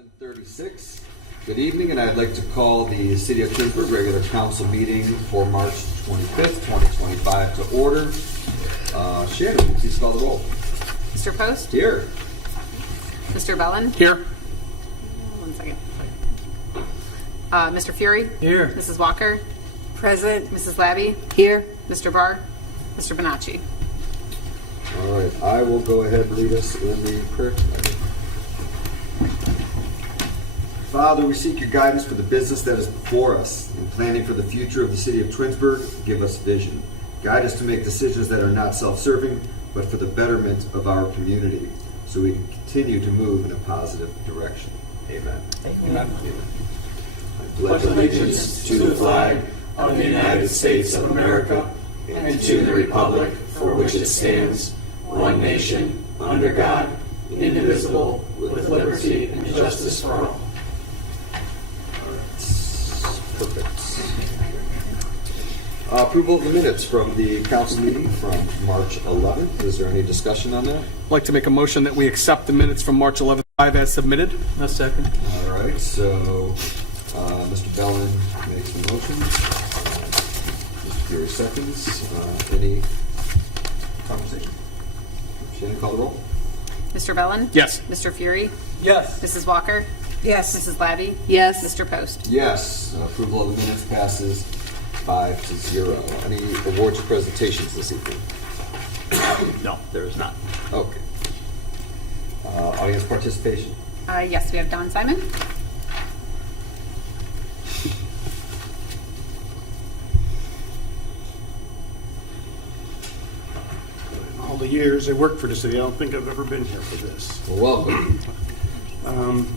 11:36. Good evening, and I'd like to call the City of Twinsburg regular council meeting for March 25th, 2025 to order. Shannon, please call the roll. Mr. Post? Here. Mr. Bellin? Here. 1 second. Mr. Fury? Here. Mrs. Walker? Present. Mrs. Labby? Here. Mr. Barr? Mr. Bonacci? All right, I will go ahead and lead us in the prayer tonight. Father, we seek your guidance for the business that is before us. In planning for the future of the city of Twinsburg, give us vision. Guide us to make decisions that are not self-serving, but for the betterment of our community, so we can continue to move in a positive direction. Amen. Amen. I pledge allegiance to the flag of the United States of America and to the republic for which it stands, one nation, under God, indivisible, with liberty and justice for all. Perfect. Approval of the minutes from the council meeting from March 11th. Is there any discussion on that? I'd like to make a motion that we accept the minutes from March 11th as submitted. A second. All right, so Mr. Bellin makes the motion. Mr. Fury seconds. Any conversation? Shannon, call the roll. Mr. Bellin? Yes. Mr. Fury? Yes. Mrs. Walker? Yes. Mrs. Labby? Yes. Mr. Post? Yes. Approval of the minutes passes 5-0. Any awards or presentations this evening? No, there is not. Okay. Audience participation. Yes, we have Don Simon. All the years I worked for the city, I don't think I've ever been here for this. Well, welcome.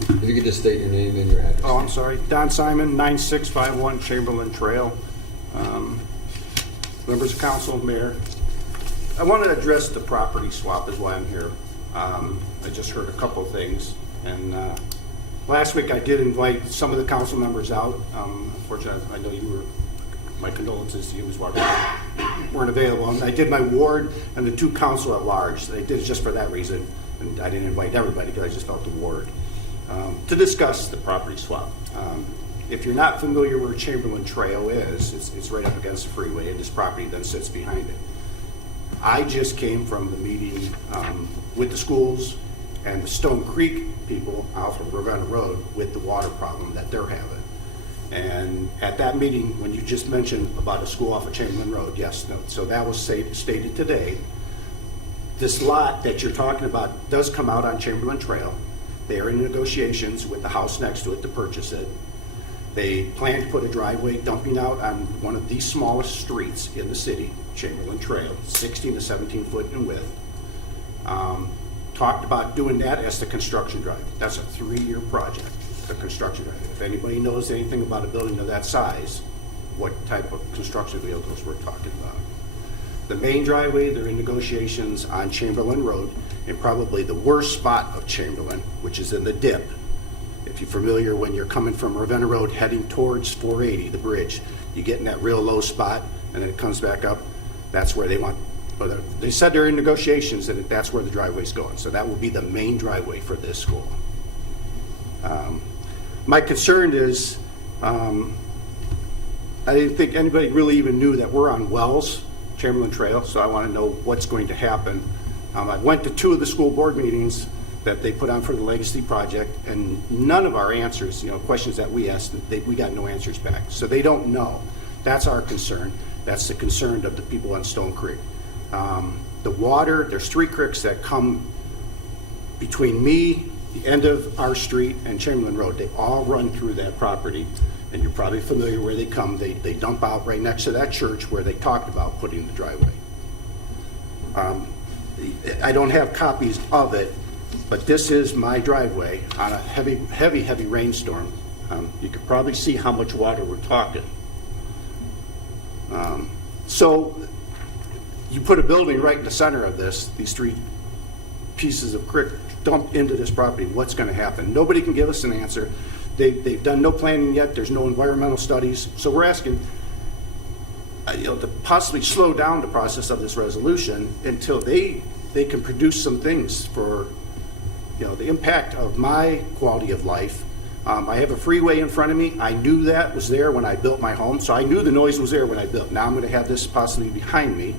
If you could just state your name and your address. Oh, I'm sorry. Don Simon, 9651 Chamberlain Trail. Members of council, mayor. I want to address the property swap is why I'm here. I just heard a couple of things. And last week I did invite some of the council members out. Unfortunately, I know you were, my condolences to you as well, weren't available. And I did my ward and the two council at large. I did it just for that reason. And I didn't invite everybody because I just felt the ward. To discuss the property swap. If you're not familiar where Chamberlain Trail is, it's right up against the freeway, and this property then sits behind it. I just came from the meeting with the schools and the Stone Creek people out from Ravenna Road with the water problem that they're having. And at that meeting, when you just mentioned about a school off of Chamberlain Road, yes, no, so that was stated today. This lot that you're talking about does come out on Chamberlain Trail. They are in negotiations with the house next to it to purchase it. They plan to put a driveway dumping out on one of the smallest streets in the city, Chamberlain Trail, 16 to 17 foot in width. Talked about doing that as the construction drive. That's a 3-year project, the construction drive. If anybody knows anything about a building of that size, what type of construction vehicles we're talking about. The main driveway, they're in negotiations on Chamberlain Road, in probably the worst spot of Chamberlain, which is in the dip. If you're familiar, when you're coming from Ravenna Road heading towards 480, the bridge, you get in that real low spot, and then it comes back up. That's where they want, they said they're in negotiations, and that's where the driveway's going. So that will be the main driveway for this school. My concern is, I didn't think anybody really even knew that we're on Wells, Chamberlain Trail, so I want to know what's going to happen. I went to 2 of the school board meetings that they put on for the Legacy Project, and none of our answers, questions that we asked, we got no answers back. So they don't know. That's our concern. That's the concern of the people on Stone Creek. The water, there's 3 creeks that come between me, the end of our street, and Chamberlain Road. They all run through that property, and you're probably familiar where they come. They dump out right next to that church where they talked about putting the driveway. I don't have copies of it, but this is my driveway on a heavy rainstorm. You could probably see how much water we're talking. So you put a building right in the center of this, these 3 pieces of creek dumped into this property, what's going to happen? Nobody can give us an answer. They've done no planning yet. There's no environmental studies. So we're asking to possibly slow down the process of this resolution until they can produce some things for the impact of my quality of life. I have a freeway in front of me. I knew that was there when I built my home, so I knew the noise was there when I built. Now I'm going to have this possibly behind me.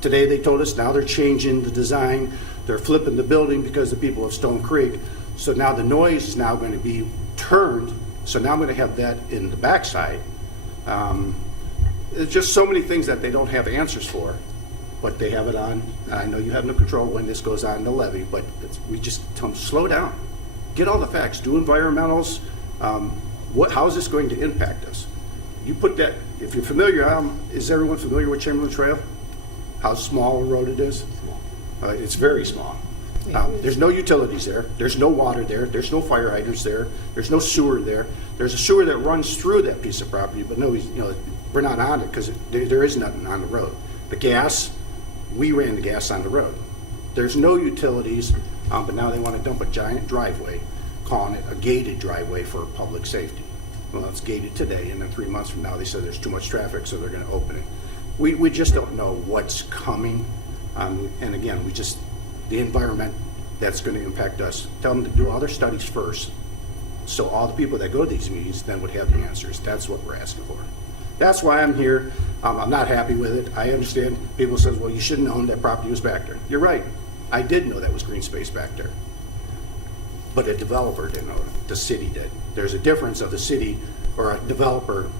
Today they told us now they're changing the design. They're flipping the building because the people of Stone Creek. So now the noise is now going to be turned. So now I'm going to have that in the backside. There's just so many things that they don't have answers for, but they have it on. I know you have no control when this goes on the levee, but we just tell them, slow down. Get all the facts. Do environmentals. How is this going to impact us? You put that, if you're familiar, is everyone familiar with Chamberlain Trail? How small a road it is? It's very small. There's no utilities there. There's no water there. There's no fire hydrants there. There's no sewer there. There's a sewer that runs through that piece of property, but no, we're not on it because there is nothing on the road. The gas, we ran the gas on the road. There's no utilities, but now they want to dump a giant driveway, calling it a gated driveway for public safety. Well, it's gated today, and then 3 months from now, they said there's too much traffic, so they're going to open it. We just don't know what's coming. And again, the environment that's going to impact us, tell them to do all their studies first, so all the people that go to these meetings then would have the answers. That's what we're asking for. That's why I'm here. I'm not happy with it. I understand people says, well, you should have known that property was back there. You're right. I did know that was green space back there. But a developer didn't know it. The city did. There's a difference of the city or a developer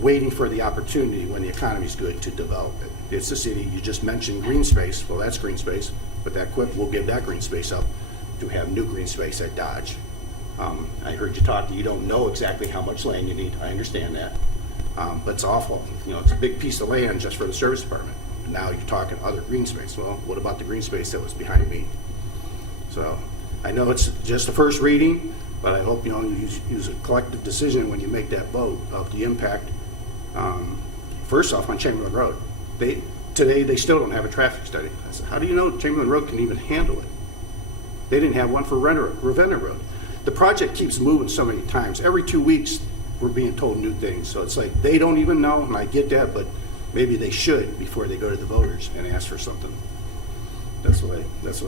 waiting for the opportunity when the economy's good to develop it. It's the city. You just mentioned green space. Well, that's green space, but that quick, we'll give that green space up to have new green space at Dodge. I heard you talk, you don't know exactly how much land you need. I understand that. But it's awful. It's a big piece of land just for the service department. Now you're talking other green space. Well, what about the green space that was behind me? So I know it's just the first reading, but I hope you use a collective decision when you make that vote of the impact. First off, on Chamberlain Road, today they still don't have a traffic study. I said, how do you know Chamberlain Road can even handle it? They didn't have one for Ravenna Road. The project keeps moving so many times. Every 2 weeks, we're being told new things. So it's like they don't even know, and I get that, but maybe they should before they go to the voters and ask for something. That's what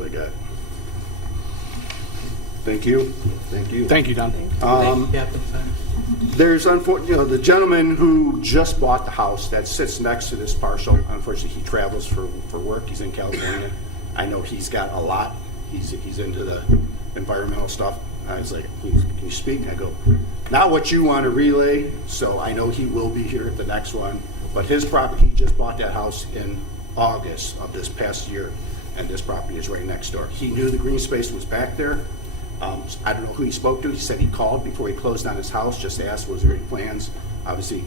I got. Thank you. Thank you. Thank you, Don. There's the gentleman who just bought the house that sits next to this parcel. Unfortunately, he travels for work. He's in California. I know he's got a lot. He's into the environmental stuff. I was like, can you speak? And I go, not what you want to relay. So I know he will be here at the next one. But his property, he just bought that house in August of this past year, and this property is right next door. He knew the green space was back there. I don't know who he spoke to. He said he called before he closed on his house just to ask was there any plans. Obviously,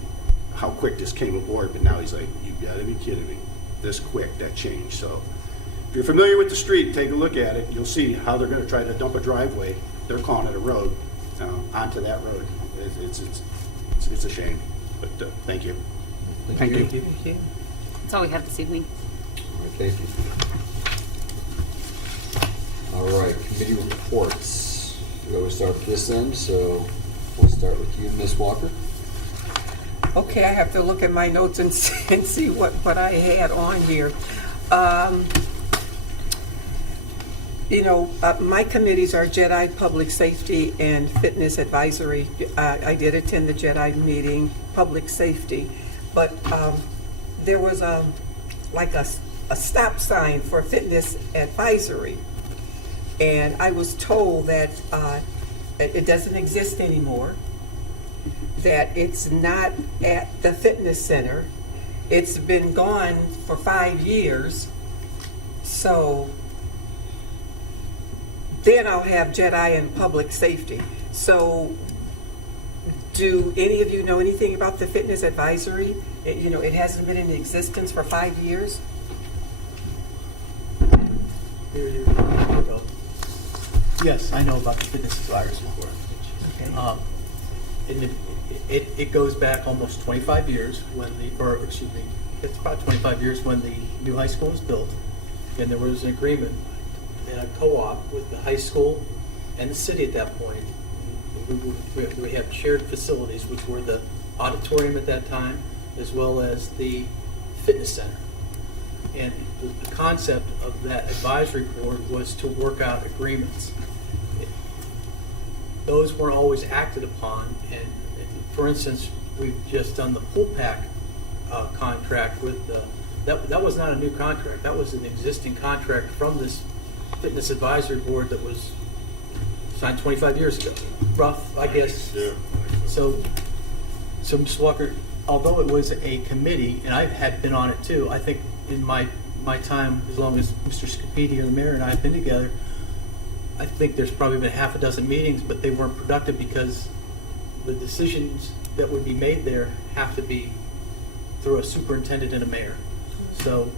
how quick this came aboard, but now he's like, you gotta be kidding me. This quick, that changed. So if you're familiar with the street, take a look at it. You'll see how they're gonna try to dump a driveway. They're calling it a road, onto that road. It's a shame, but thank you. Thank you. That's all we have this evening. All right, thank you. All right, committee reports. We always start with this end, so we'll start with you, Ms. Walker. Okay, I have to look at my notes and see what I had on here. My committees are JEDI, Public Safety, and Fitness Advisory. I did attend the JEDI meeting, Public Safety, but there was a stop sign for Fitness Advisory, and I was told that it doesn't exist anymore, that it's not at the fitness center. It's been gone for 5 years, so then I'll have JEDI and Public Safety. So do any of you know anything about the Fitness Advisory? It hasn't been in existence for 5 years. Yes, I know about the fitness advisors before. Okay. It goes back almost 25 years it's about 25 years when the new high school was built, and there was an agreement and a co-op with the high school and the city at that point. We have shared facilities, which were the auditorium at that time, as well as the fitness center. And the concept of that advisory board was to work out agreements. those weren't always acted upon. And for instance, we've just done the pool pack contract with that was not a new contract. That was an existing contract from this fitness advisory board that was signed 25 years ago. Rough, I guess. Yeah. So Mr. Walker, although it was a committee, and I had been on it too, I think in my time, as long as Mr. Scapidi or the mayor and I have been together, I think there's probably been half a dozen meetings, but they weren't productive because the decisions that would be made there have to be through a superintendent and a mayor. So,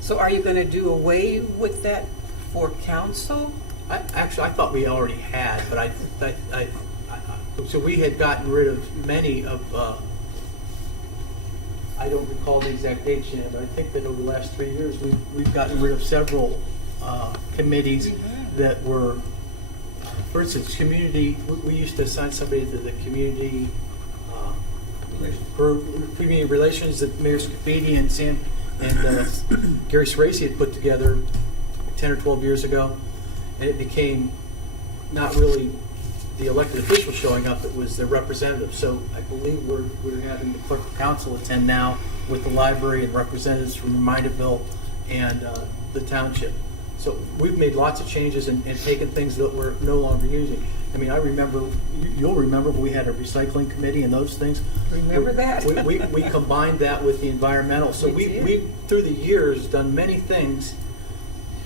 So are you going to do away with that for council? I thought we already had, but so we had gotten rid of many of, I don't recall the exact date, Shannon, but I think that over the last 3 years, we've gotten rid of several committees that were, for instance, community, we used to assign somebody to the community community relations that Mayor Scapidi and Gary Cerasi had put together 10 or 12 years ago, and it became not really the elected officials showing up, it was their representatives. So I believe we're having the clerk of council attend now with the library and representatives from Remindaville and the township. So we've made lots of changes and taken things that we're no longer using. I mean, I remember, you'll remember, we had a recycling committee and those things. Remember that? We combined that with the environmental. So we through the years, done many things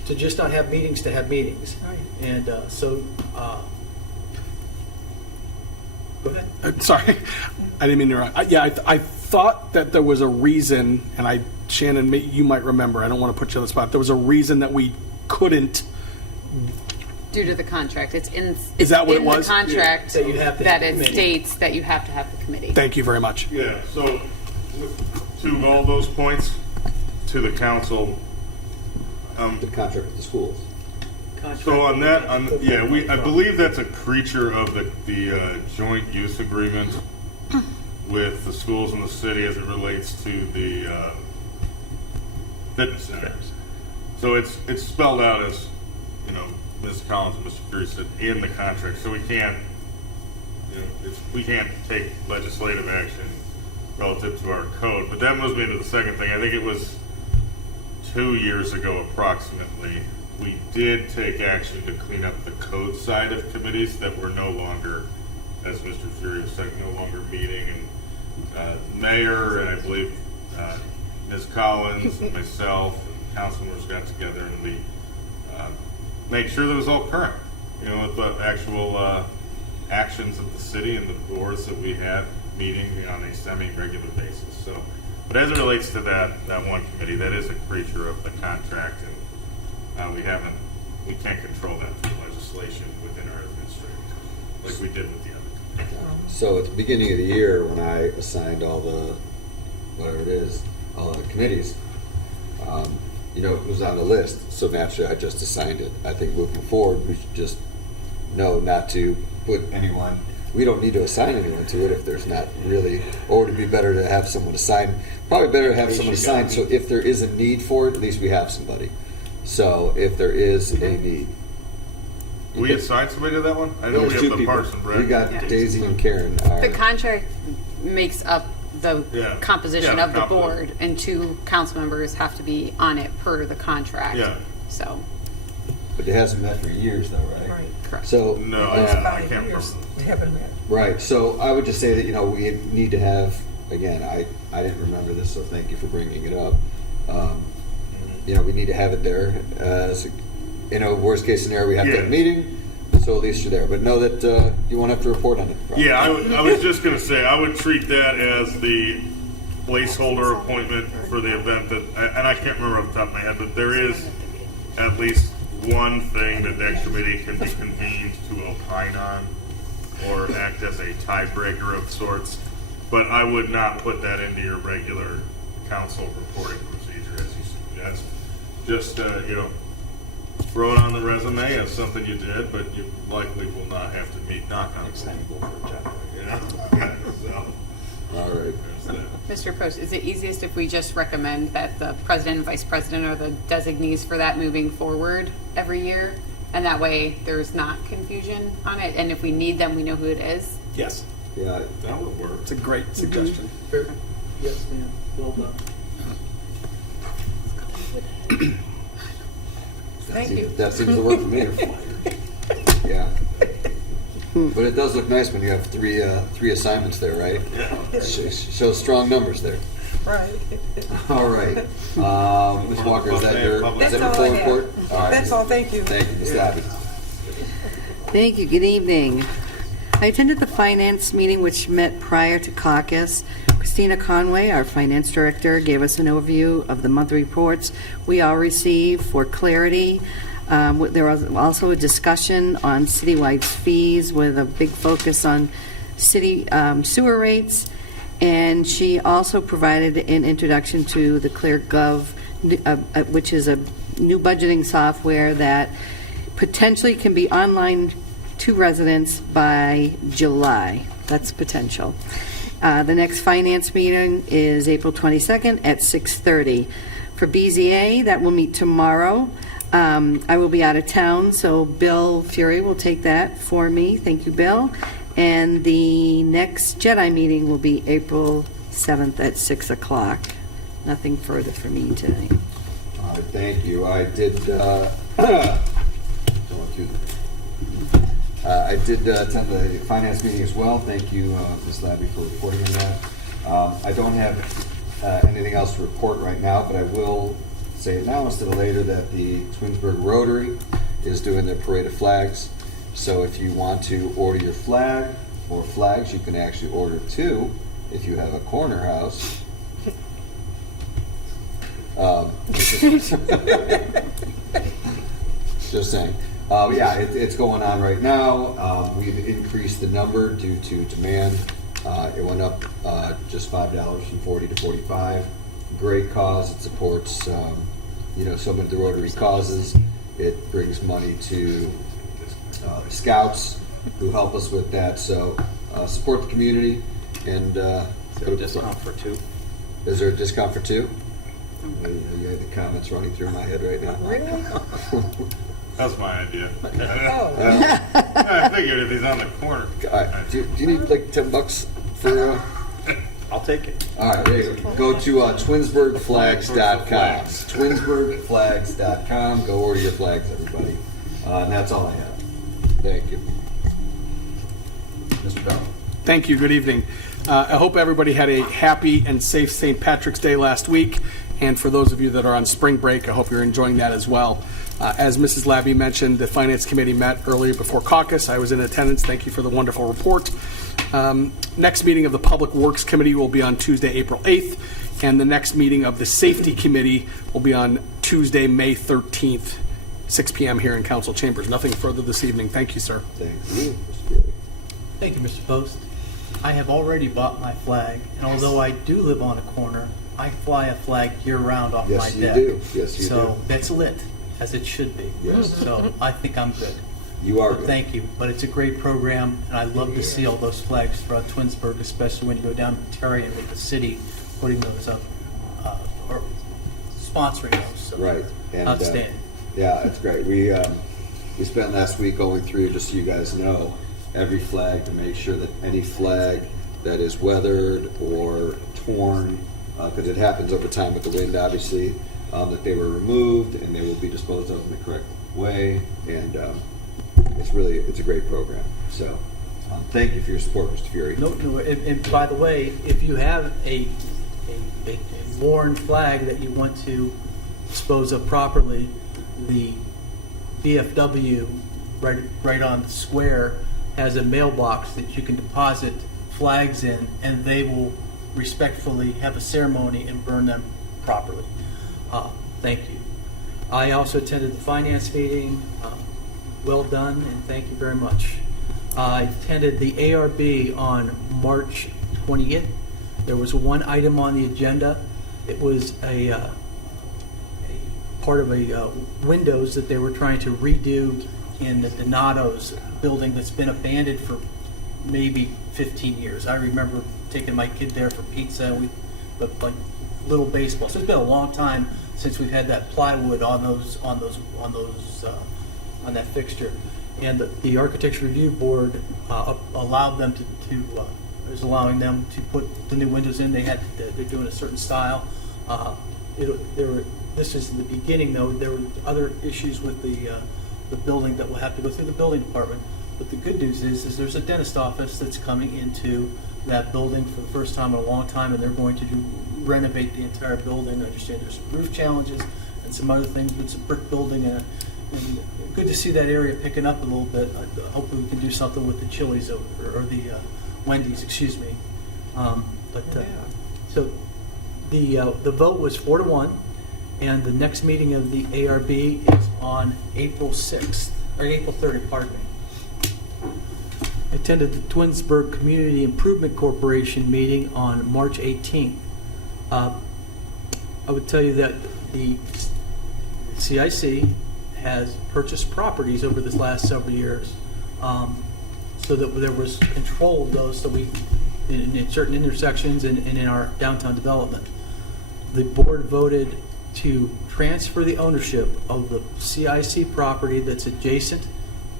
to just not have meetings to have meetings. Right. And go ahead. Sorry, I didn't mean to interrupt. I thought that there was a reason, and Shannon, you might remember, I don't want to put you on the spot, there was a reason that we couldn't. Due to the contract. It's in that what it in was? the contract Yeah. That you have to that have the it committee. states that you have to have the committee. Thank you very much. Yeah, so to all those points, to the council, The contract with the schools. so on that, I believe that's a creature of the joint use agreement with the schools in the city as it relates to the fitness centers. So it's spelled out as, Ms. Collins and Mr. Fury said, in the contract. So we can't take legislative action relative to our code. But that moves me into the second thing. I think it was 2 years ago approximately, we did take action to clean up the code side of committees that were no longer, as Mr. Fury was saying, no longer meeting. And mayor and I believe Ms. Collins and myself and council members got together and we made sure that it was all current, with the actual actions of the city and the boards that we had meeting on a semi-regular basis. So, but as it relates to that one committee, that is a creature of the contract, and we can't control that through legislation within our administration, like we did with the other committee. So at the beginning of the year, when I assigned all the, whatever it is, all the committees, it was on the list, so naturally I just assigned it. I think moving forward, we should just know not to put anyone, we don't need to assign anyone to it if there's not really, or would it be better to have someone assign? Probably better to have someone assigned, so if there is a need for it, at least we have somebody. So if there is a need. We assigned somebody to that one? I know we There's have two the people. Parks and Rec. We got Yeah. Daisy and Karen. The contract makes up the Yeah. composition Yeah, of the composition. board, and 2 council members have to be on it per the contract. Yeah. So, But it hasn't met for years though, right? Right. correct. So. No, It's I 5 can't years. remember. They haven't met. Right, so I would just say that, we need to have, again, I didn't remember this, so thank you for bringing it up. We need to have it there. Worst case scenario, we have to have a Yeah. meeting, so at least you're there. But know that you won't have to report on it. probably. Yeah, I was just going to say, I would treat that as the placeholder appointment for the event that, and I can't remember off the top of my head, but there is at least one thing that committee can be convened to opine on or act as a tiebreaker of sorts. But I would not put that into your regular council reporting procedure as you suggest. Just, throw it on the resume as something you did, but you likely will not have to meet, knock on wood. So, All right. there's that. Mr. Post, is it easiest if we just recommend that the president and vice president are the designees for that moving forward every year? And that way, there's not confusion on it, and if we need them, we know who it is. Yes, Yeah, That would work. it's a great suggestion. Very- Yes, ma'am. Well done. Thank you. that seems to work for me. Yeah. But it does look nice when you have three assignments there, right? Yeah. Shows strong numbers there. Right. All right. Ms. Walker, is that your That's full all I have. report? All right. That's all, thank you. Thank you, Ms. Abbott. Thank you. Good evening. I attended the finance meeting which met prior to caucus. Christina Conway, our finance director, gave us an overview of the monthly reports we all receive for clarity. There was also a discussion on citywide fees with a big focus on city sewer rates. And she also provided an introduction to the ClearGov, which is a new budgeting software that potentially can be online to residents by July. That's potential. The next finance meeting is April 22nd at 6:30. For BZA, that will meet tomorrow. I will be out of town, so Bill Fury will take that for me. Thank you, Bill. And the next Jedi meeting will be April 7th at 6 o'clock. Nothing further for me tonight. All right, thank you. I did attend the finance meeting as well. Thank you, Ms. Labby, for reporting on that. I don't have anything else to report right now, but I will say now instead of later that the Twinsburg Rotary is doing their parade of flags. So if you want to order your flag or flags, you can actually order two if you have a corner house. Just saying. Yeah, it's going on right now. We've increased the number due to demand. It went up just $5 from 40 to 45. Great cause. It supports, so many of the Rotary causes. It brings money to the Scouts who help us with that. So support the community. And Is there a discount for two? Is there a discount for two? You had the comments running through my head right now. Really? That's my idea. Oh, I figured if he's on the corner. Do you need like $10 for? I'll take it. All right, there you go. Go to twinsburgflags.com. Twinsburgflags.com. Go order your flags, everybody. And that's all I have. Thank you. Mr. Bell. Thank you. Good evening. I hope everybody had a happy and safe St. Patrick's Day last week. And for those of you that are on spring break, I hope you're enjoying that as well. As Mrs. Labby mentioned, the Finance Committee met earlier before caucus. I was in attendance. Thank you for the wonderful report. Next meeting of the Public Works Committee will be on Tuesday, April 8th. And the next meeting of the Safety Committee will be on Tuesday, May 13th, 6 p.m. here in Council Chambers. Nothing further this evening. Thank you, sir. Thank you, Mr. Bailey. Thank you, Mr. Post. I have already bought my flag, and although I do live on a corner, I fly a flag year-round off my Yes, you deck. do. Yes, you So do. that's lit, as it should be. Yes. So I think I'm good. You are But good. thank you. But it's a great program, and I love to see all those flags throughout Twinsburg, especially when you go down to Terry and with the city putting those up, or sponsoring those. So Right. And, outstanding. Yeah, it's great. We spent last week going through, just so you guys know, every flag to make sure that any flag that is weathered or torn, because it happens over time with the wind, obviously, that they were removed and they will be disposed of in the correct way. And it's a great program. So thank you for your support, Mr. Fury. No, and by the way, if you have a worn flag that you want to dispose of properly, the BFW right on the square has a mailbox that you can deposit flags in, and they will respectfully have a ceremony and burn them properly. Thank you. I also attended the finance meeting. Well done, and thank you very much. I attended the ARB on March 20th. There was one item on the agenda. It was a part of a windows that they were trying to redo in the Donato's building that's been abandoned for maybe 15 years. I remember taking my kid there for pizza, like little baseball. So it's been a long time since we've had that plywood on those on that fixture. And the Architecture Review Board allowed them is allowing them to put the new windows in. They're doing a certain style. This is the beginning, though. There were other issues with the building that will have to go through the building department. But the good news is there's a dentist office that's coming into that building for the first time in a long time, and they're going to renovate the entire building. I understand there's some roof challenges and some other things, but it's a brick building, and good to see that area picking up a little bit. Hopefully we can do something with the Chili's or the Wendy's, excuse me. So the vote was 4-1, and the next meeting of the ARB is on April 6th, or April 30th, pardon me. I attended the Twinsburg Community Improvement Corporation meeting on March 18th. I would tell you that the CIC has purchased properties over this last several years, so that there was control of those, so we, in certain intersections and in our downtown development. The board voted to transfer the ownership of the CIC property that's adjacent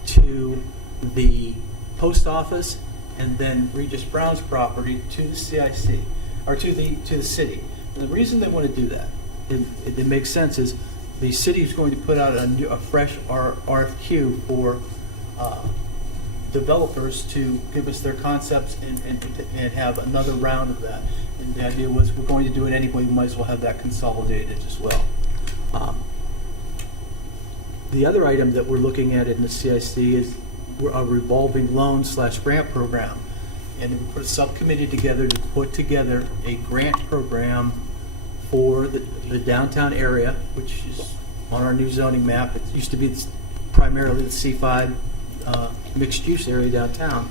to the post office and then Regis Brown's property to the CIC, or to the city. And the reason they want to do that, it makes sense, is the city is going to put out a fresh RFQ for developers to give us their concepts and have another round of that. And the idea was, we're going to do it anyway, we might as well have that consolidated as well. The other item that we're looking at in the CIC is a revolving loan / grant program. And we put a subcommittee together to put together a grant program for the downtown area, which is on our new zoning map. It used to be primarily the C5 mixed-use area downtown,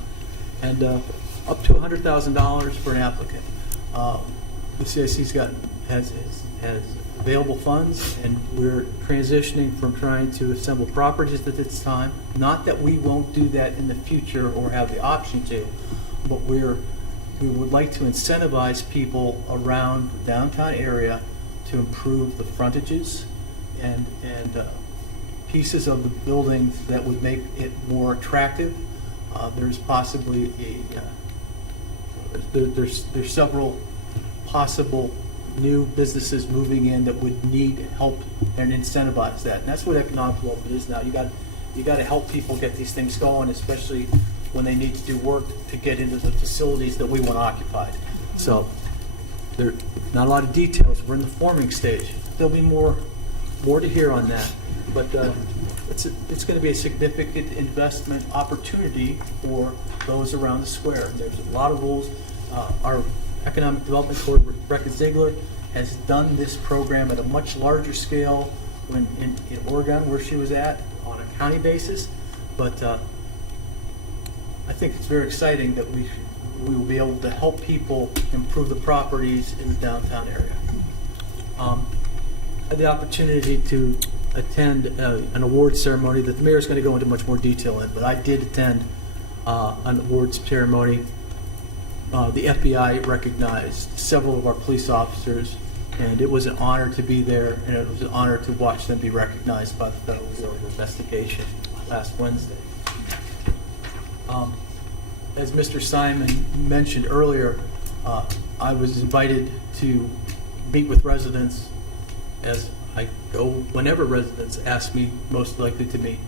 and up to $100,000 for an applicant. The CIC's has available funds, and we're transitioning from trying to assemble properties at this time. Not that we won't do that in the future or have the option to, but we would like to incentivize people around the downtown area to improve the frontages and pieces of the buildings that would make it more attractive. There's possibly there's several possible new businesses moving in that would need help and incentivize that. And that's what economic development is now. You got to help people get these things going, especially when they need to do work to get into the facilities that we want occupied. So there not a lot of details. We're in the forming stage. There'll be more to hear on that, but it's going to be a significant investment opportunity for those around the square. There's a lot of rules. Our Economic Development Coordinator, Rebecca Ziegler, has done this program at a much larger scale when in Oregon, where she was at, on a county basis. But I think it's very exciting that we will be able to help people improve the properties in the downtown area. I had the opportunity to attend an awards ceremony that the mayor is going to go into much more detail in, but I did attend an awards ceremony. The FBI recognized several of our police officers, and it was an honor to be there, and it was an honor to watch them be recognized by the Federal Bureau of Investigation last Wednesday. As Mr. Simon mentioned earlier, I was invited to meet with residents, as I go whenever residents ask me most likely to meet,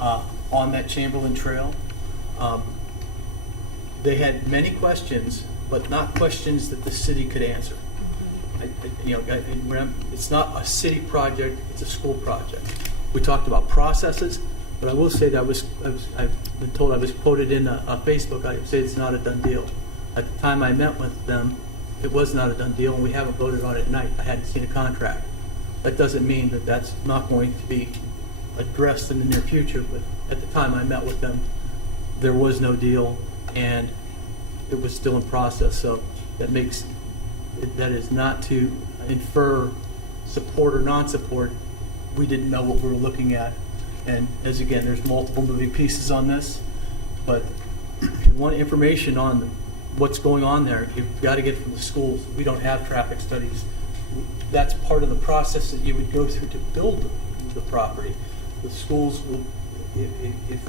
on that Chamberlain Trail. They had many questions, but not questions that the city could answer. It's not a city project, it's a school project. We talked about processes, but I will say that I've been told, I was quoted in a Facebook, I say it's not a done deal. At the time I met with them, it was not a done deal, and we haven't voted on it tonight. I hadn't seen a contract. That doesn't mean that that's not going to be addressed in the near future, but at the time I met with them, there was no deal, and it was still in process. So that is not to infer support or non-support. We didn't know what we were looking at. And as again, there's multiple moving pieces on this, but if you want information on what's going on there, you've got to get it from the schools. We don't have traffic studies. That's part of the process that you would go through to build the property. The schools will if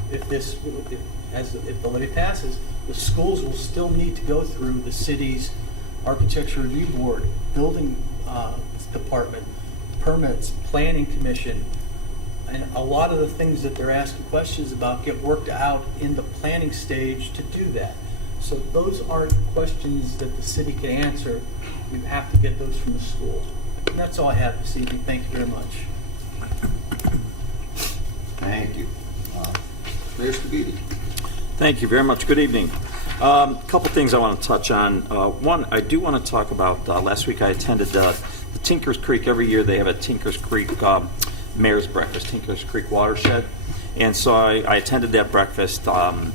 the levy passes, the schools will still need to go through the city's architecture review board, building department, permits, planning commission, and a lot of the things that they're asking questions about get worked out in the planning stage to do that. So those aren't questions that the city can answer. You have to get those from the school. And that's all I have this evening. Thank you very much. Thank you. Mayor Scabidi. Thank you very much. Good evening. A couple things I want to touch on. One, I do want to talk about, last week I attended the Tinkers Creek. Every year they have a Tinkers Creek Mayor's Breakfast, Tinkers Creek Watershed. And so I attended that breakfast,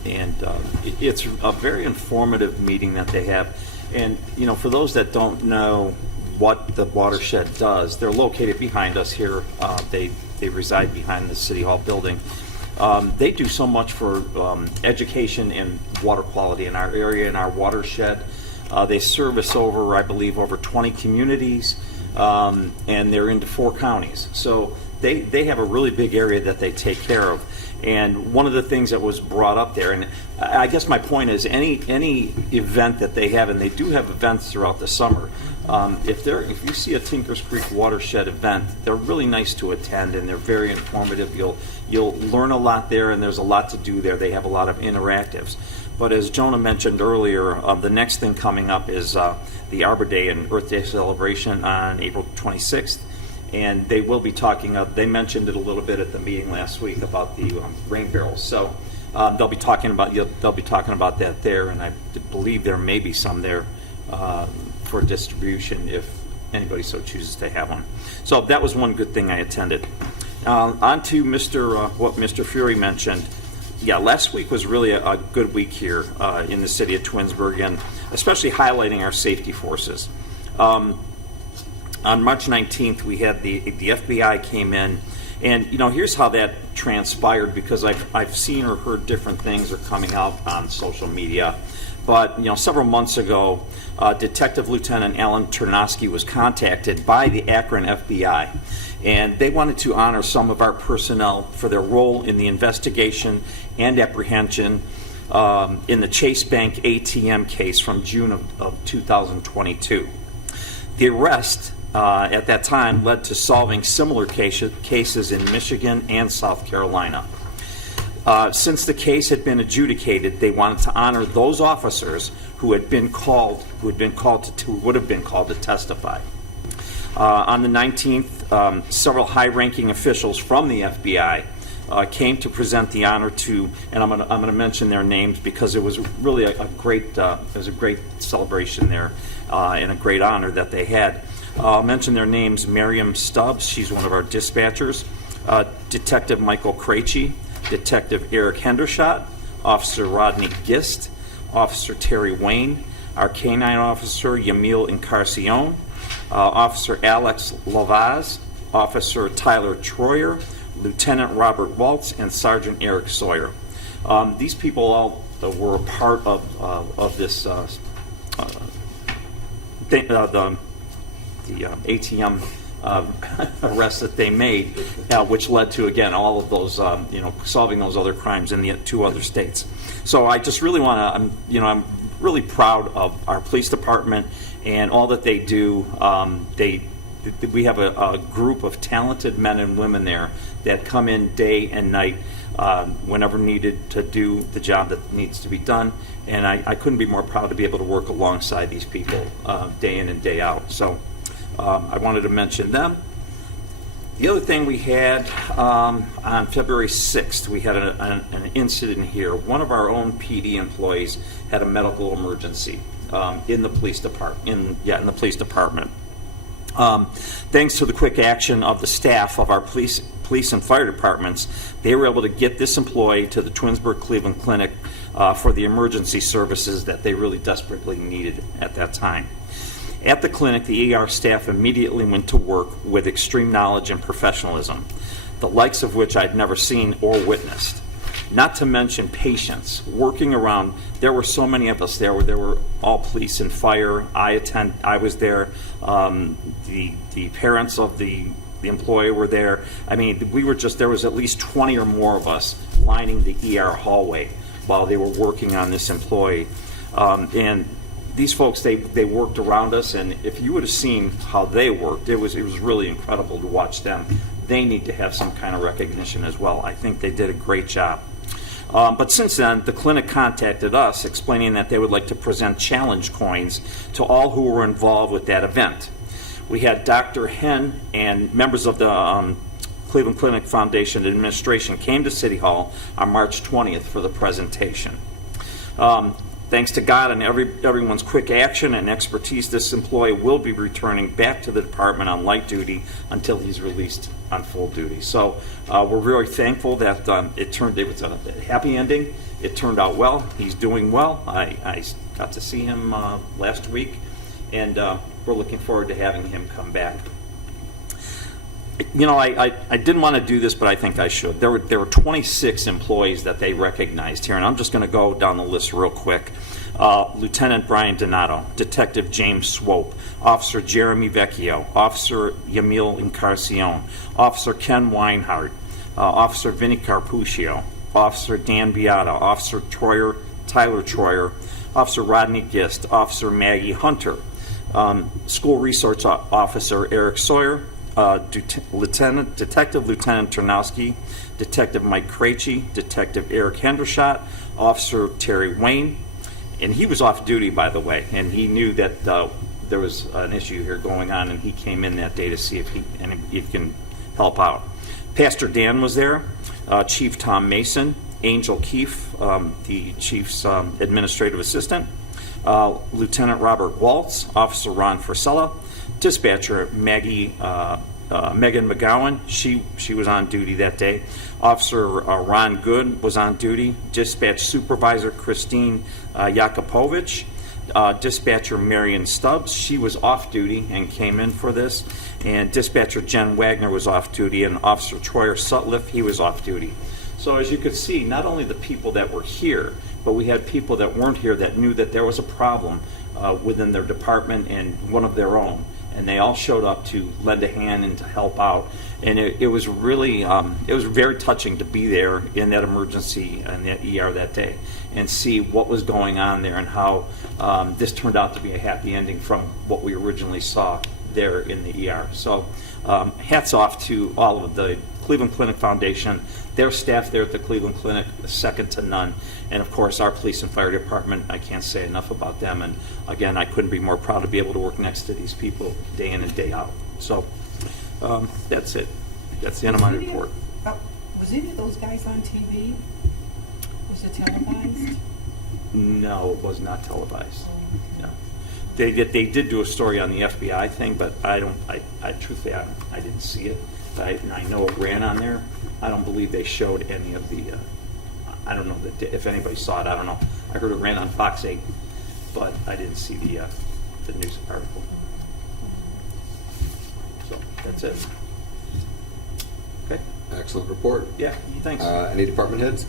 it's a very informative meeting that they have. And, you know, for those that don't know what the watershed does, they're located behind us here. They reside behind the City Hall building. They do so much for education and water quality in our area, in our watershed. They service over 20 communities, and they're into 4 counties. So they have a really big area that they take care of. And one of the things that was brought up there, and I guess my point is any event that they have, and they do have events throughout the summer, if you see a Tinkers Creek Watershed event, they're really nice to attend and they're very informative. You'll learn a lot there, and there's a lot to do there. They have a lot of interactives. But as Jonah mentioned earlier, the next thing coming up is the Arbor Day and Earth Day celebration on April 26th. And they will be talking, they mentioned it a little bit at the meeting last week about the rain barrels. So they'll be talking about that there, and I believe there may be some there for distribution if anybody so chooses to have one. So that was one good thing I attended. On to what Mr. Fury mentioned. Yeah, last week was really a good week here in the city of Twinsburg, and especially highlighting our safety forces. On March 19th, we had the FBI came in, and here's how that transpired, because I've seen or heard different things are coming out on social media. But several months ago, Detective Lieutenant Alan Ternosky was contacted by the Akron FBI, and they wanted to honor some of our personnel for their role in the investigation and apprehension in the Chase Bank ATM case from June of 2022. The arrest at that time led to solving similar cases in Michigan and South Carolina. Since the case had been adjudicated, they wanted to honor those officers who would have been called to testify. On the 19th, several high-ranking officials from the FBI came to present the honor to, and I'm going to mention their names because it was really a great celebration there and a great honor that they had. I'll mention their names: Miriam Stubbs, she's one of our dispatchers, Detective Michael Krejci, Detective Eric Hendershot, Officer Rodney Gist, Officer Terry Wayne, our canine officer Yamil Encarcion, Officer Alex Lavaz, Officer Tyler Troyer, Lieutenant Robert Waltz, and Sergeant Eric Sawyer. These people all were a part of this the ATM arrests that they made, which led to, again, all of those, solving those other crimes in the 2 other states. So I just really want to, I'm really proud of our police department and all that they do. We have a group of talented men and women there that come in day and night whenever needed to do the job that needs to be done. And I couldn't be more proud to be able to work alongside these people day in and day out. So I wanted to mention them. The other thing we had on February 6th, we had an incident here. One of our own PD employees had a medical emergency in the police department. In the police department. Thanks to the quick action of the staff of our police and fire departments, they were able to get this employee to the Twinsburg Cleveland Clinic for the emergency services that they really desperately needed at that time. At the clinic, the ER staff immediately went to work with extreme knowledge and professionalism, the likes of which I'd never seen or witnessed. Not to mention patience, working around. There were so many of us there. There were all police and fire. I was there. The parents of the employee were there. I mean, there was at least 20 or more of us lining the ER hallway while they were working on this employee. And these folks, they worked around us, and if you would have seen how they worked, it was really incredible to watch them. They need to have some kind of recognition as well. I think they did a great job. But since then, the clinic contacted us explaining that they would like to present challenge coins to all who were involved with that event. We had Dr. Henn and members of the Cleveland Clinic Foundation administration came to City Hall on March 20th for the presentation. Thanks to God and everyone's quick action and expertise, this employee will be returning back to the department on light duty until he's released on full duty. So we're very thankful that it was a happy ending. It turned out well. He's doing well. I got to see him last week, and we're looking forward to having him come back. You know, I didn't want to do this, but I think I should. There were 26 employees that they recognized here, and I'm just going to go down the list real quick. Lieutenant Brian Donato, Detective James Swope, Officer Jeremy Vecchio, Officer Yamil Encarnacion, Officer Ken Weinhardt, Officer Vinny Carpuccio, Officer Dan Beata, Officer Tyler Troyer, Officer Rodney Gist, Officer Maggie Hunter, School Resource Officer Eric Sawyer, Detective Lieutenant Ternowski, Detective Mike Krejci, Detective Eric Hendershot, Officer Terry Wayne, and he was off duty, by the way, and he knew that there was an issue here going on, and he came in that day to see if he can help out. Pastor Dan was there, Chief Tom Mason, Angel Keefe, the Chief's administrative assistant, Lieutenant Robert Waltz, Officer Ron Frisella, Dispatcher Megan McGowan, she was on duty that day. Officer Ron Good was on duty. Dispatch Supervisor Christine Yakupovich. Dispatcher Marion Stubbs, she was off duty and came in for this. And Dispatcher Jen Wagner was off duty, and Officer Troyer Sutliff, he was off duty. So as you could see, not only the people that were here, but we had people that weren't here that knew that there was a problem within their department and one of their own. And they all showed up to lend a hand and to help out. And it was really, it was very touching to be there in that emergency and that ER that day and see what was going on there and how this turned out to be a happy ending from what we originally saw there in the ER. So hats off to all of the Cleveland Clinic Foundation, their staff there at the Cleveland Clinic, second to none. And of course, our police and fire department, I can't say enough about them. And again, I couldn't be more proud to be able to work next to these people day in and day out. So that's it. That's the end of my report. Was any of those guys on TV? Was it televised? No, it was not televised. No. They did do a story on the FBI thing, but I truthfully, I didn't see it. I know it ran on there. I don't believe they showed any of the, I don't know if anybody saw it, I don't know. I heard it ran on Fox 8, but I didn't see the news article. So that's it. Okay. Excellent report. Yeah, thanks. Any department heads?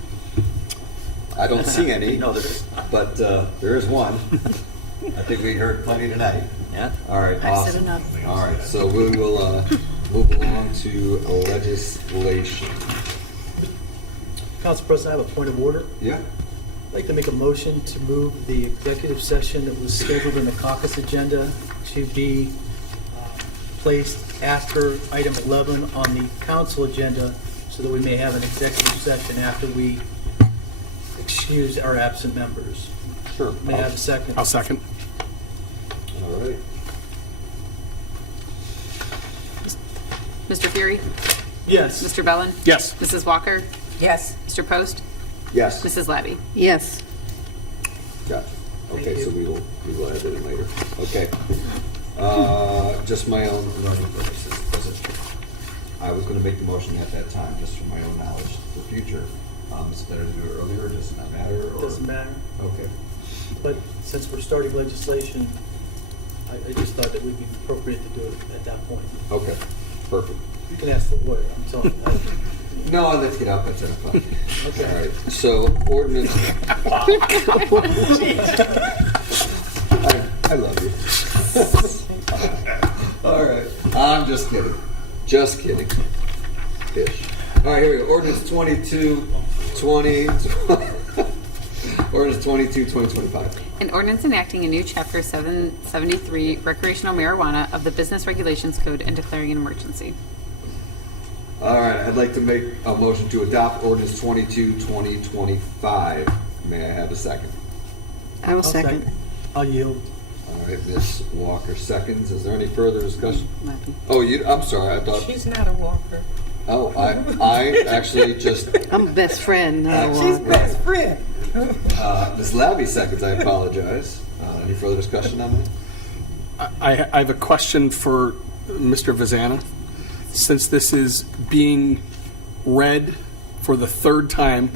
I don't see any. No, there is. But there is one. I think we heard plenty tonight. Yeah. All right, I've said awesome. enough. All right, so we will move along to legislation. Council President, I have a point of order. Yeah. I'd like to make a motion to move the executive session that was scheduled in the caucus agenda to be placed after item 11 on the council agenda so that we may have an executive session after we excuse our absent members. Sure. May I have a second? I'll second. All right. Mr. Fury? Yes. Mr. Bellin? Yes. Mrs. Walker? Yes. Mr. Post? Yes. Mrs. Labby? Yes. Gotcha. Okay, Thank you. so we will add that in later. Okay. Just my own learning purposes. I was going to make the motion at that time, just for my own knowledge for future. Is it better to do it earlier? Does it not matter? Or? Doesn't matter. Okay. But since we're starting legislation, I just thought that it would be appropriate to do it at that point. Okay. Perfect. You can ask the lawyer, I'm telling you. No, let's get out by 10 o'clock. Okay. All right. So ordinance. I love you. All right. I'm just kidding. Just kidding. Ish. All right, here we go. Ordinance 22, Ordinance 22, 2025. An ordinance enacting a new Chapter 773 recreational marijuana of the Business Regulations Code and declaring an emergency. All right, I'd like to make a motion to adopt ordinance 22, 2025. May I have a second? I will I'll second. I'll yield. All right, Ms. Walker seconds. Is there any further discussion? Lappy. Oh, I'm sorry, I thought, She's not a walker. oh, I actually just, I'm best friend, not a She's walker. best friend. Ms. Labby seconds, I apologize. Any further discussion on that? I have a question for Mr. Vazana. Since this is being read for the third time,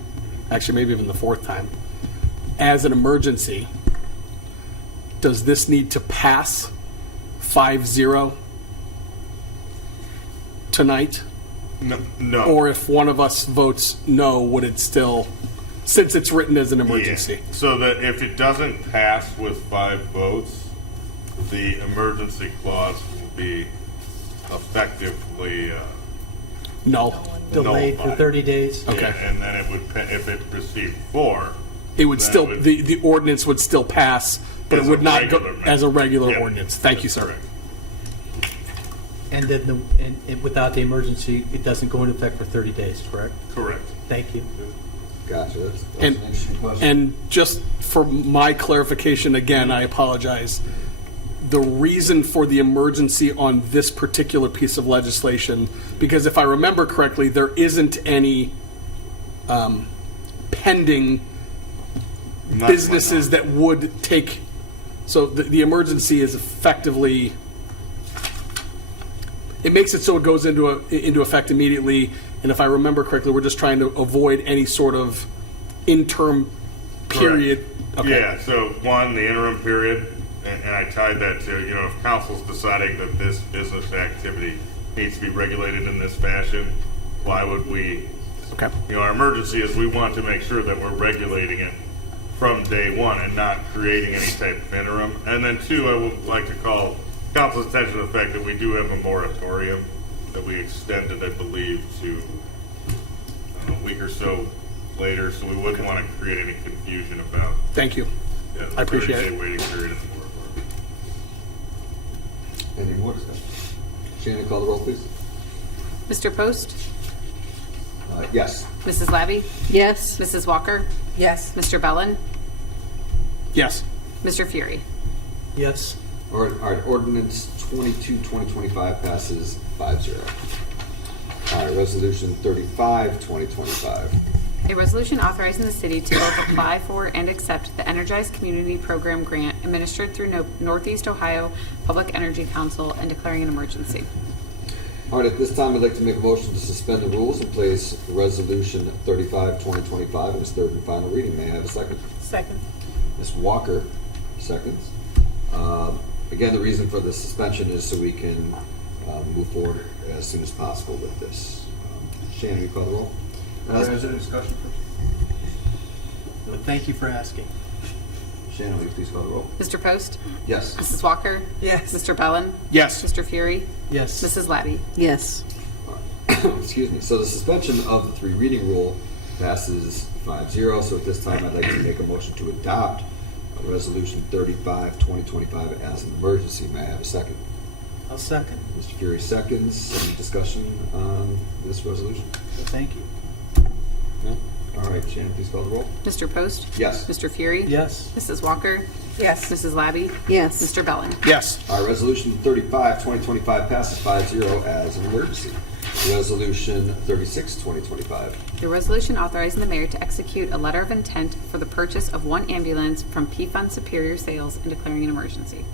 actually maybe even the fourth time, as an emergency, does this need to pass 5-0 tonight? No. Or if one of us votes no, would it still, since it's written as an emergency? Yeah. So that if it doesn't pass with 5 votes, the emergency clause will be effectively No. Delayed for nullified. 30 days. Okay. Yeah, and then it would, if it received 4, It would That still, would- the ordinance would still pass, but it As a would not go regular as a regular Yeah. ordinance. Thank you, sir. correct. And then without the emergency, it doesn't go into effect for 30 days, correct? Correct. Thank you. Gotcha, that's And, an interesting question. and just for my clarification, again, I apologize. The reason for the emergency on this particular piece of legislation, because if I remember correctly, there isn't any pending Not businesses my knowledge. that would take, so the emergency is effectively, it makes it so it goes into effect immediately, and if I remember correctly, we're just trying to avoid any sort of interim period. Okay. Yeah, so one, the interim period, and I tied that to, if council's deciding that this business activity needs to be regulated in this fashion, why would we, Okay. our emergency is we want to make sure that we're regulating it from day one and not creating any type of interim. And then 2, I would like to call council's attention to the fact that we do have a moratorium that we extended, I believe, to a week or so later, so we wouldn't want to create any confusion about Thank you. the I appreciate 30-day it. waiting period in the moratorium. Any more discussion? Shannon, call the roll, please. Mr. Post? Yes. Mrs. Labby? Yes. Mrs. Walker? Yes. Mr. Bellin? Yes. Mr. Fury? Yes. All right, ordinance 22, 2025 passes 5-0. All right, resolution 35, 2025. A resolution authorizing the city to both apply for and accept the Energized Community Program grant administered through Northeast Ohio Public Energy Council and declaring an emergency. All right, at this time, I'd like to make a motion to suspend the rules and place resolution 35, 2025 in its third and final reading. May I have a second? Second. Ms. Walker, seconds. Again, the reason for the suspension is so we can move forward as soon as possible with this. Shannon, you call the roll? Is there any discussion first? But thank you for asking. Shannon, will you please call the roll? Mr. Post? Yes. Mrs. Walker? Yes. Mr. Bellin? Yes. Mr. Fury? Yes. Mrs. Labby? Yes. Excuse me. So the suspension of the 3 reading rule passes 5-0. So at this time, I'd like to make a motion to adopt resolution 35, 2025 as an emergency. May I have a second? I'll second. Mr. Fury seconds. Any discussion on this resolution? So thank you. No? All right, Shannon, please call the roll. Mr. Post? Yes. Mr. Fury? Yes. Mrs. Walker? Yes. Mrs. Labby? Yes. Mr. Bellin? Yes. All right, resolution 35, 2025 passes 5-0 as an emergency. Resolution 36, 2025. A resolution authorizing the mayor to execute a letter of intent for the purchase of 1 ambulance from P-Fund Superior Sales and declaring an emergency.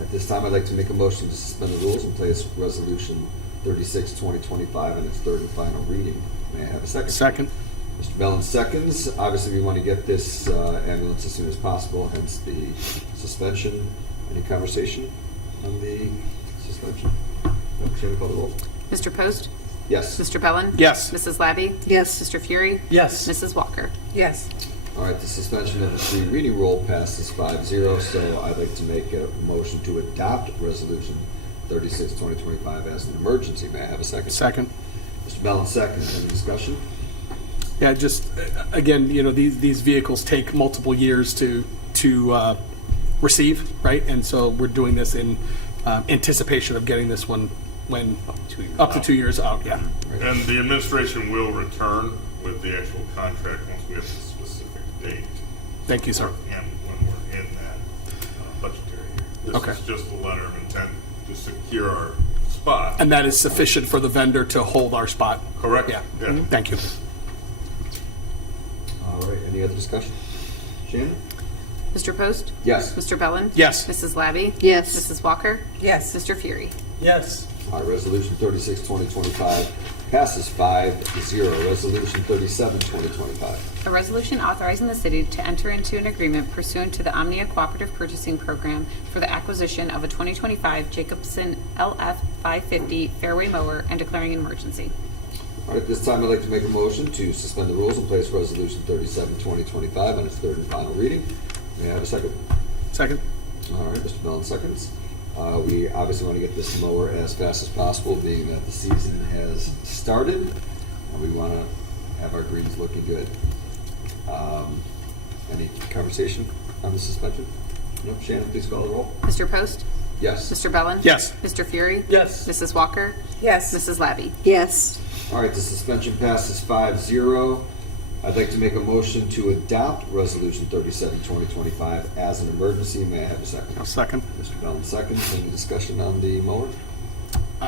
At this time, I'd like to make a motion to suspend the rules and place resolution 36, 2025 in its third and final reading. May I have a second? Second. Mr. Bellin seconds. Obviously, we want to get this ambulance as soon as possible, hence the suspension. Any conversation on the suspension? No, Shannon, call the roll. Mr. Post? Yes. Mr. Bellin? Yes. Mrs. Labby? Yes. Mr. Fury? Yes. Mrs. Walker? Yes. All right, the suspension of the 3 reading rule passes 5-0, so I'd like to make a motion to adopt resolution 36, 2025 as an emergency. May I have a second? Second. Mr. Bellin seconds. Any discussion? Yeah, just, again, these vehicles take multiple years to receive, right? And so we're doing this in anticipation of getting this one when up to 2 years out, yeah. And the administration will return with the actual contract once we have a specific date. Thank you, sir. And when we're in that budgetary year. Okay. This is just a letter of intent to secure our spot. And that is sufficient for the vendor to hold our spot? Correct. Yeah. Yeah. Thank you. All right, any other discussion? Shannon? Mr. Post? Yes. Mr. Bellin? Yes. Mrs. Labby? Yes. Mrs. Walker? Yes. Mr. Fury? Yes. All right, Resolution 36, 2025 passes 5-0. Resolution 37, 2025. A resolution authorizing the city to enter into an agreement pursuant to the Omnia Cooperative Purchasing Program for the acquisition of a 2025 Jacobson LF 550 Fairway Mower and declaring an emergency. All right, this time I'd like to make a motion to suspend the rules and place Resolution 37, 2025 on its third and final reading. May I have a second? Second? All right, Mr. Bellin seconds. We obviously want to get this mower as fast as possible, being that the season has started, and we want to have our greens looking good. Any conversation on the suspension? Nope. Shannon, please call the roll. Mr. Post? Yes. Mr. Bellin? Yes. Mr. Fury? Yes. Mrs. Walker? Yes. Mrs. Labby? Yes. All right, the suspension passes 5-0. I'd like to make a motion to adopt Resolution 37, 2025 as an emergency. May I have a second? A second. Mr. Bellin seconds. Any discussion on the mower?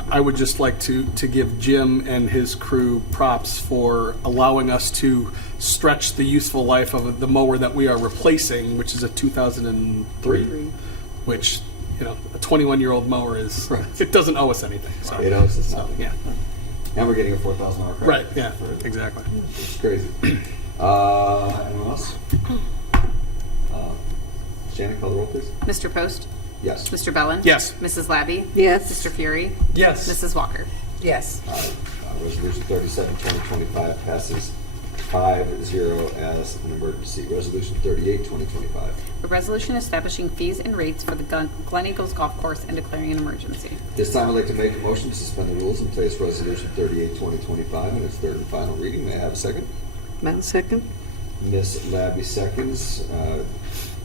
I would just like to give Jim and his crew props for allowing us to stretch the useful life of the mower that we are replacing, which is a 2003, which, a 21-year-old mower is, Right. it doesn't owe us anything. So. It owes us So, nothing. yeah. And we're getting a $4,000 credit. Right, yeah, for it. exactly. It's crazy. Anyone else? Shannon, call the roll, please. Mr. Post? Yes. Mr. Bellin? Yes. Mrs. Labby? Yes. Mr. Fury? Yes. Mrs. Walker? Yes. Resolution 37, 2025 passes 5-0 as an emergency. Resolution 38, 2025. A resolution establishing fees and rates for the Glen Eagles Golf Course and declaring an emergency. This time I'd like to make a motion to suspend the rules and place Resolution 38, 2025 in its third and final reading. May I have a second? One second. Ms. Labby seconds.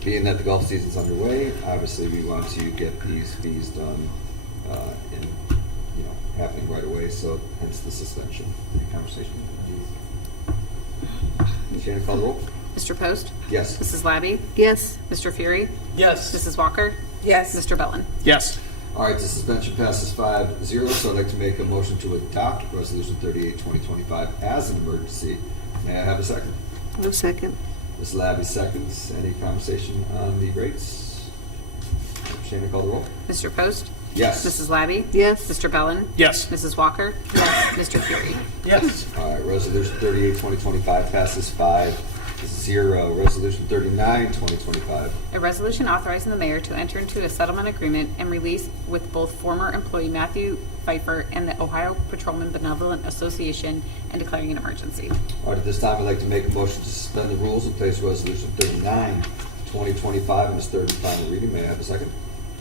Being that the golf season's underway, obviously we want to get these fees done and happening right away, so hence the suspension. Any conversation? Shannon, call the roll. Mr. Post? Yes. Mrs. Labby? Yes. Mr. Fury? Yes. Mrs. Walker? Yes. Mr. Bellin? Yes. All right, the suspension passes 5-0, so I'd like to make a motion to adopt Resolution 38, 2025 as an emergency. May I have a second? No second. Ms. Labby seconds. Any conversation on the rates? Shannon, call the roll. Mr. Post? Yes. Mrs. Labby? Yes. Mr. Bellin? Yes. Mrs. Walker? Mr. Fury? Yes. All right, Resolution 38, 2025 passes 5-0. Resolution 39, 2025. A resolution authorizing the mayor to enter into a settlement agreement and release with both former employee Matthew Pfeiffer and the Ohio Patrolman Benevolent Association and declaring an emergency. All right, at this time, I'd like to make a motion to suspend the rules and place Resolution 39, 2025 in its third and final reading. May I have a second?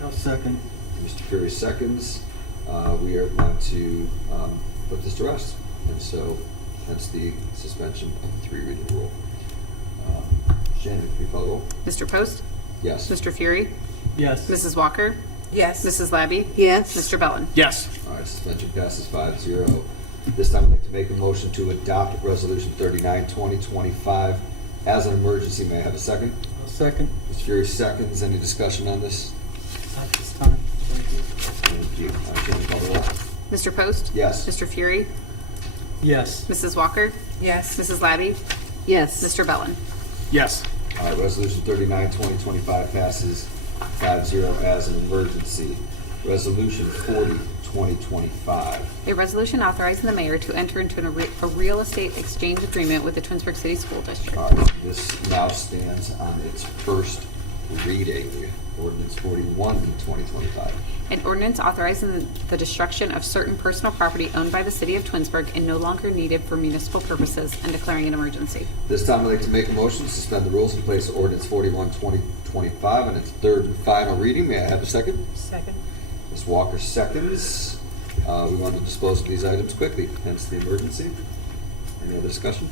No second. Mr. Fury seconds. We are going to put this to rest, and so hence the suspension of the three-reading rule. Shannon, can you call the roll? Mr. Post? Yes. Mr. Fury? Yes. Mrs. Walker? Yes. Mrs. Labby? Yes. Mr. Bellin? Yes. All right, suspension passes 5-0. This time I'd like to make a motion to adopt Resolution 39, 2025 as an emergency. May I have a second? No second. Mr. Fury seconds. Any discussion on this? Not this time. Thank you. Thank you. Shannon, call the roll. Mr. Post? Yes. Mr. Fury? Yes. Mrs. Walker? Yes. Mrs. Labby? Yes. Mr. Bellin? Yes. All right, Resolution 39, 2025 passes 5-0 as an emergency. Resolution 40, 2025. A resolution authorizing the mayor to enter into a real estate exchange agreement with the Twinsburg City School District. All right, this now stands on its first reading. Ordinance 41, 2025. An ordinance authorizing the destruction of certain personal property owned by the city of Twinsburg and no longer needed for municipal purposes and declaring an emergency. This time I'd like to make a motion to suspend the rules and place Ordinance 41, 2025 on its third and final reading. May I have a second? Second. Ms. Walker seconds. We want to dispose of these items quickly, hence the emergency. Any other discussion?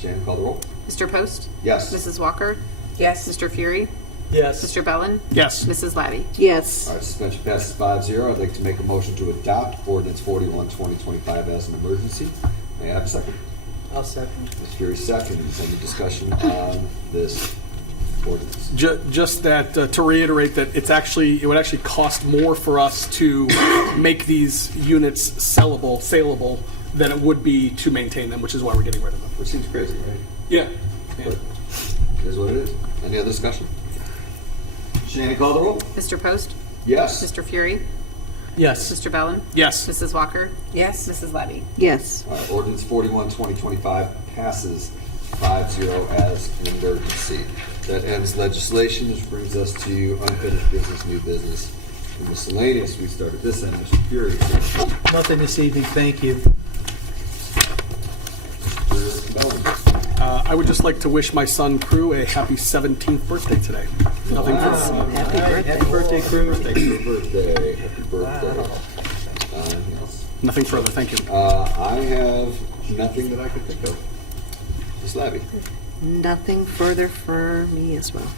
Shannon, call the roll. Mr. Post? Yes. Mrs. Walker? Yes. Mr. Fury? Yes. Mr. Bellin? Yes. Mrs. Labby? Yes. All right, suspension passes 5-0. I'd like to make a motion to adopt ordinance 41, 2025 as an emergency. May I have a second? I'll second. Ms. Fury seconds. Any discussion on this ordinance? Just that, to reiterate that it would actually cost more for us to make these units saleable than it would be to maintain them, which is why we're getting rid of them. Which seems crazy, right? Yeah. But it is what it is. Any other discussion? Shannon, call the roll. Mr. Post? Yes. Mr. Fury? Yes. Mr. Bellin? Yes. Mrs. Walker? Yes. Mrs. Labby? Yes. All right, ordinance 41, 2025 passes 5-0 as an emergency. That ends legislation, which brings us to unfinished business, new business, and miscellaneous. We started this end, Mr. Fury. Nothing this evening, thank you. Mr. Bellin. I would just like to wish my son Crew a happy 17th birthday today. Nothing further. Happy birthday. Happy birthday, Cruz. Happy birthday. Happy birthday. Anything else? Nothing further. Thank you. I have nothing that I could think of. Ms. Labby. Nothing further for me as well.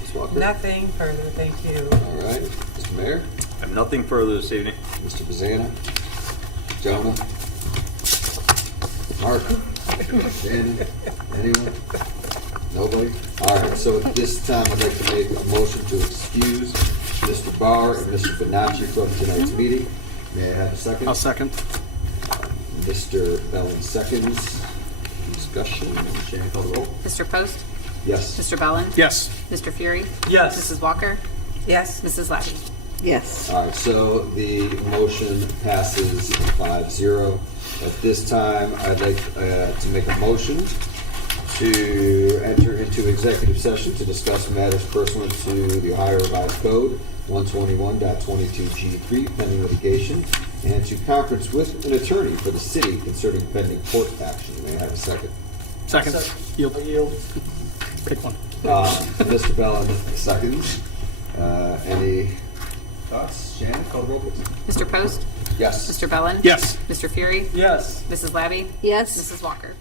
Ms. Walker. Nothing further, thank you. All right. Mr. Mayor. I have nothing further this evening. Mr. Bazana. Jonah. Mark. Shannon. Anyone? Nobody? All right, so at this time, I'd like to make a motion to excuse Mr. Barr and Mr. Benacci from tonight's meeting. May I have a second? I'll second. Mr. Bellin seconds. Discussion. Shannon, call the roll. Mr. Post? Yes. Mr. Bellin? Yes. Mr. Fury? Yes. Mrs. Walker? Yes. Mrs. Labby? Yes. All right, so the motion passes 5-0. At this time, I'd like to make a motion to enter into executive session to discuss matters pursuant to the Ohio Revised Code 121.22G3 pending litigation, and to conference with an attorney for the city concerning pending court action. May I have a second? Second. Yield. Yield. Pick one. Mr. Bellin seconds. Any thoughts? Shannon, call the roll, please. Mr. Post? Yes. Mr. Bellin? Yes. Mr. Fury? Yes. Mrs. Labby? Yes. Mrs. Walker?